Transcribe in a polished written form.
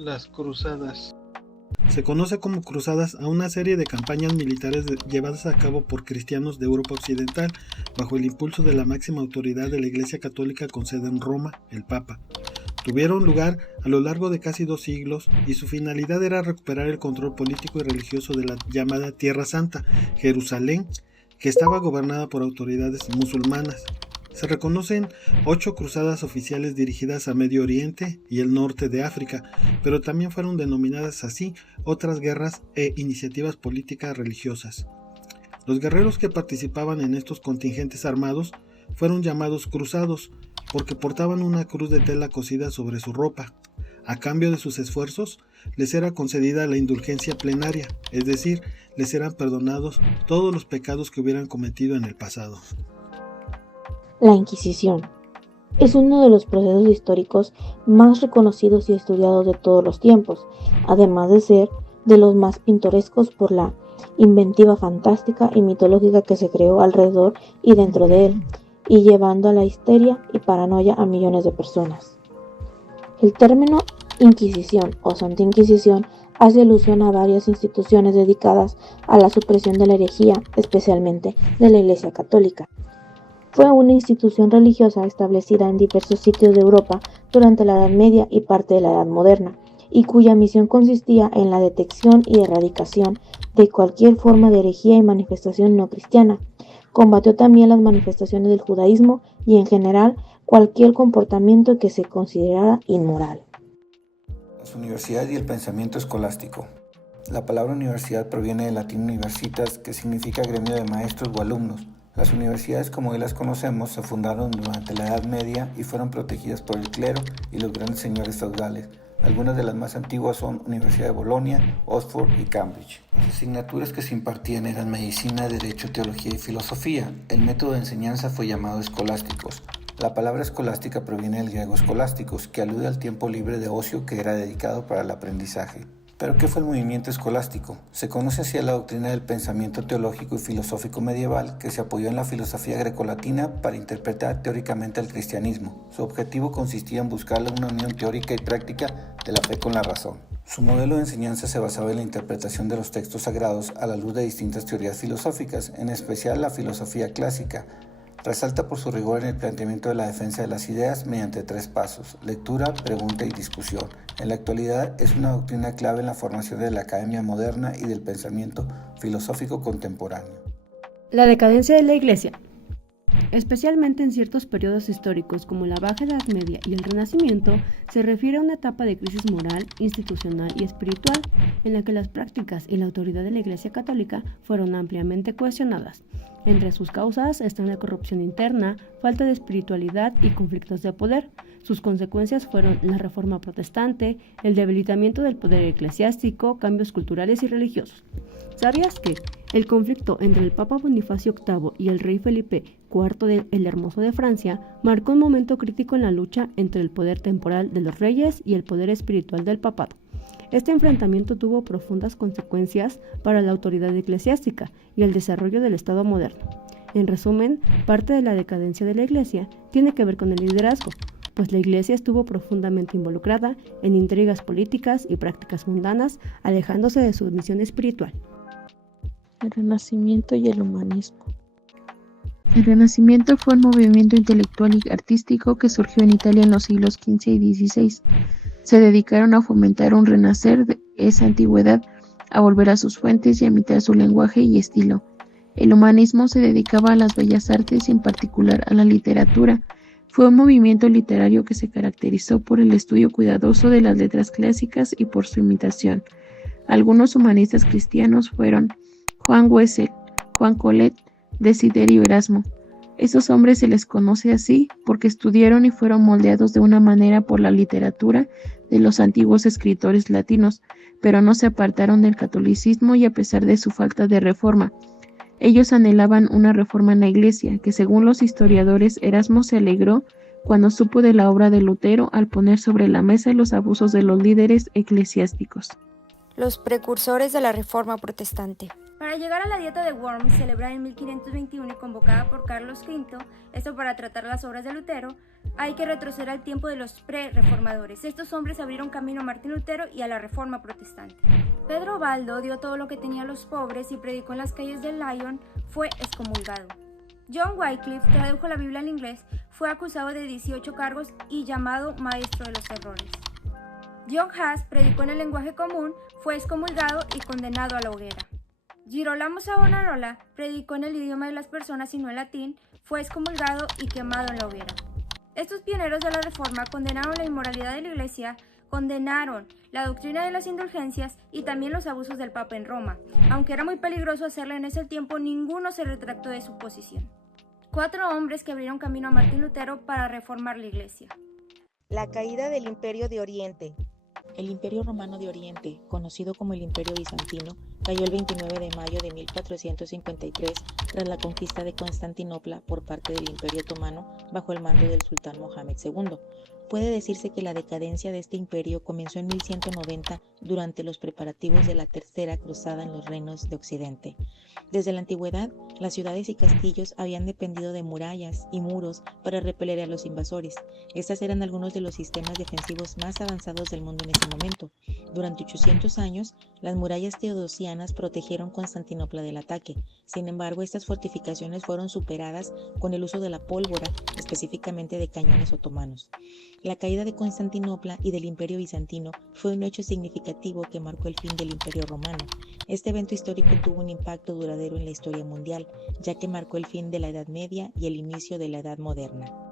las cruzadas? Se conoce como cruzadas a una serie de campañas militares llevadas a cabo por cristianos de Europa Occidental bajo el impulso de la máxima autoridad de la Iglesia Católica con sede en Roma, el Papa. Tuvieron lugar a lo largo de casi 2 siglos y su finalidad era recuperar el control político y religioso de la llamada Tierra Santa, Jerusalén, que estaba gobernada por autoridades musulmanas. Se reconocen 8 cruzadas oficiales dirigidas a Medio Oriente y el norte de África, pero también fueron denominadas así otras guerras e iniciativas políticas religiosas. Los guerreros que participaban en estos contingentes armados fueron llamados cruzados porque portaban una cruz de tela cosida sobre su ropa. A cambio de sus esfuerzos, les era concedida la indulgencia plenaria, es decir, les eran perdonados todos los pecados que hubieran cometido en el pasado. La Inquisición es uno de los procesos históricos más reconocidos y estudiados de todos los tiempos, además de ser de los más pintorescos por la inventiva fantástica y mitológica que se creó alrededor y dentro de él, y llevando a la histeria y paranoia a millones de personas. El término Inquisición o Santa Inquisición hace alusión a varias instituciones dedicadas a la supresión de la herejía, especialmente de la Iglesia Católica. Fue una institución religiosa establecida en diversos sitios de Europa durante la Edad Media y parte de la Edad Moderna, y cuya misión consistía en la detección y erradicación de cualquier forma de herejía y manifestación no cristiana. Combatió también las manifestaciones del judaísmo y, en general, cualquier comportamiento que se considerara inmoral. Las universidades y el pensamiento escolástico. La palabra universidad proviene del latín universitas, que significa gremio de maestros o alumnos. Las universidades como hoy las conocemos se fundaron durante la Edad Media y fueron protegidas por el clero y los grandes señores feudales. Algunas de las más antiguas son Universidad de Bolonia, Oxford y Cambridge. Las asignaturas que se impartían eran medicina, derecho, teología y filosofía. El método de enseñanza fue llamado escolásticos. La palabra escolástica proviene del griego escolásticos, que alude al tiempo libre de ocio que era dedicado para el aprendizaje. ¿Pero qué fue el movimiento escolástico? Se conoce así a la doctrina del pensamiento teológico y filosófico medieval que se apoyó en la filosofía grecolatina para interpretar teóricamente el cristianismo. Su objetivo consistía en buscar una unión teórica y práctica de la fe con la razón. Su modelo de enseñanza se basaba en la interpretación de los textos sagrados a la luz de distintas teorías filosóficas, en especial la filosofía clásica. Resalta por su rigor en el planteamiento de la defensa de las ideas mediante 3 pasos: lectura, pregunta y discusión. En la actualidad es una doctrina clave en la formación de la academia moderna y del pensamiento filosófico contemporáneo. La decadencia de la Iglesia. Especialmente en ciertos periodos históricos como la Baja Edad Media y el Renacimiento, se refiere a una etapa de crisis moral, institucional y espiritual, en la que las prácticas y la autoridad de la Iglesia Católica fueron ampliamente cuestionadas. Entre sus causas están la corrupción interna, falta de espiritualidad y conflictos de poder. Sus consecuencias fueron la Reforma Protestante, el debilitamiento del poder eclesiástico, cambios culturales y religiosos. ¿Sabías que el conflicto entre el Papa Bonifacio VIII y el rey Felipe IV el Hermoso de Francia marcó un momento crítico en la lucha entre el poder temporal de los reyes y el poder espiritual del papado? Este enfrentamiento tuvo profundas consecuencias para la autoridad eclesiástica y el desarrollo del Estado moderno. En resumen, parte de la decadencia de la Iglesia tiene que ver con el liderazgo, pues la Iglesia estuvo profundamente involucrada en intrigas políticas y prácticas mundanas, alejándose de su misión espiritual. El Renacimiento y el humanismo. El Renacimiento fue un movimiento intelectual y artístico que surgió en Italia en los siglos XV y XVI. Se dedicaron a fomentar un renacer de esa antigüedad, a volver a sus fuentes y a imitar su lenguaje y estilo. El humanismo se dedicaba a las bellas artes y en particular a la literatura. Fue un movimiento literario que se caracterizó por el estudio cuidadoso de las letras clásicas y por su imitación. Algunos humanistas cristianos fueron Juan Wessel, Juan Colet, Desiderio Erasmo. Estos hombres se les conoce así porque estudiaron y fueron moldeados de una manera por la literatura de los antiguos escritores latinos, pero no se apartaron del catolicismo y a pesar de su falta de reforma. Ellos anhelaban una reforma en la Iglesia, que según los historiadores Erasmo se alegró cuando supo de la obra de Lutero al poner sobre la mesa los abusos de los líderes eclesiásticos. Los precursores de la Reforma Protestante. Para llegar a la Dieta de Worms, celebrada en 1521 y convocada por Carlos V, esto para tratar las obras de Lutero, hay que retroceder al tiempo de los pre-reformadores. Estos hombres abrieron camino a Martín Lutero y a la Reforma protestante. Pedro Baldo dio todo lo que tenía a los pobres y predicó en las calles de Lyon, fue excomulgado. John Wycliffe tradujo la Biblia al inglés, fue acusado de 18 cargos y llamado maestro de los errores. John Huss predicó en el lenguaje común, fue excomulgado y condenado a la hoguera. Girolamo Savonarola predicó en el idioma de las personas y no en latín, fue excomulgado y quemado en la hoguera. Estos pioneros de la Reforma condenaron la inmoralidad de la Iglesia, condenaron la doctrina de las indulgencias y también los abusos del Papa en Roma. Aunque era muy peligroso hacerlo en ese tiempo, ninguno se retractó de su posición. 4 hombres que abrieron camino a Martín Lutero para reformar la Iglesia. La caída del Imperio de Oriente. El Imperio Romano de Oriente, conocido como el Imperio Bizantino, cayó el 29 de mayo de 1453 tras la conquista de Constantinopla por parte del Imperio Otomano bajo el mando del sultán Mohamed II. Puede decirse que la decadencia de este imperio comenzó en 1190 durante los preparativos de la Tercera Cruzada en los reinos de Occidente. Desde la antigüedad, las ciudades y castillos habían dependido de murallas y muros para repeler a los invasores. Estas eran algunos de los sistemas defensivos más avanzados del mundo en ese momento. Durante 800 años, las murallas teodosianas protegieron Constantinopla del ataque. Sin embargo, estas fortificaciones fueron superadas con el uso de la pólvora, específicamente de cañones otomanos. La caída de Constantinopla y del Imperio Bizantino fue un hecho significativo que marcó el fin del Imperio Romano. Este evento histórico tuvo un impacto duradero en la historia mundial, ya que marcó el fin de la Edad Media y el inicio de la Edad Moderna.